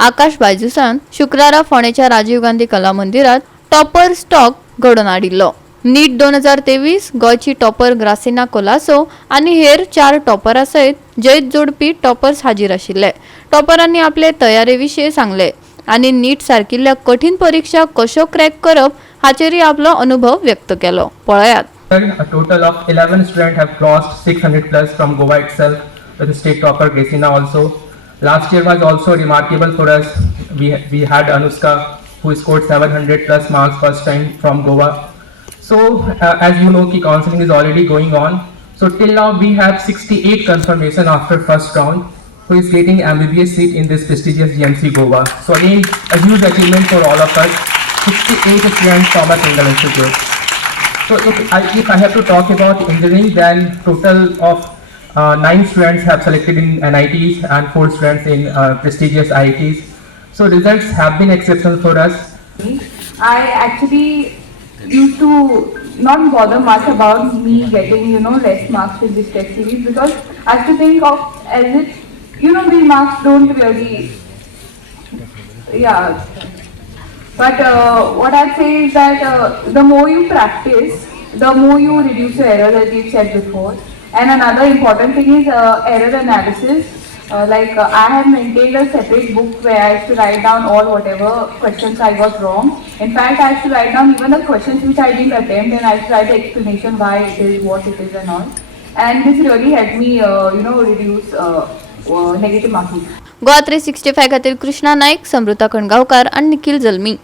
आकाश बायजुसान शुक्रारा फोंडेच्या राजीव गांधी कला मंदिरात टॉपर स्टॉक घडोवन हाडिल्लो। नीट 2023 गोयची टॉपर ग्रासिना कोलासो आनी हेर 4 टॉपरां सयत जैत जोडपी टॉपर्स हाजीर आशिल्ले। टॉपरांनी आपले तयारे विशीं सांगले आनी नीट सारकिल्ल्या कठीण परीक्षा कशो क्रॅक करप हाचेरय आपलो अनुभव व्यक्त केलो। पळयात। A total of 11 students have crossed 600 plus from Goa itself, with the state topper Gracina also. Last year was also remarkable for us. We had Anushka, who scored 700 plus marks first time from Goa. So as you know, counseling is already going on. So till now we have 68 confirmation after first round, who is getting MBBS seat in this prestigious GMC Goa. So again, a huge achievement for all of us. 68 students from a single institute. So if I have to talk about engineering, then total of 9 students have selected in NITs and 4 students in prestigious IITs. So results have been exceptional for us. I actually used to not bother much about me getting, less marks in this test series, because I have to think of as it, these marks don't really, yeah. But what I'd say is that the more you practice, the more you reduce your errors, as we've said before. And another important thing is error analysis. I have maintained a separate book where I used to write down all whatever questions I got wrong. In fact, I used to write down even the questions which I didn't attempt, and I used to write the explanation why it is, what it is and all. And this really helped me, reduce negative marking. GOA365 खातीर कृष्णा नाईक, समृता कणगावकार आणि निखिल जल्मी।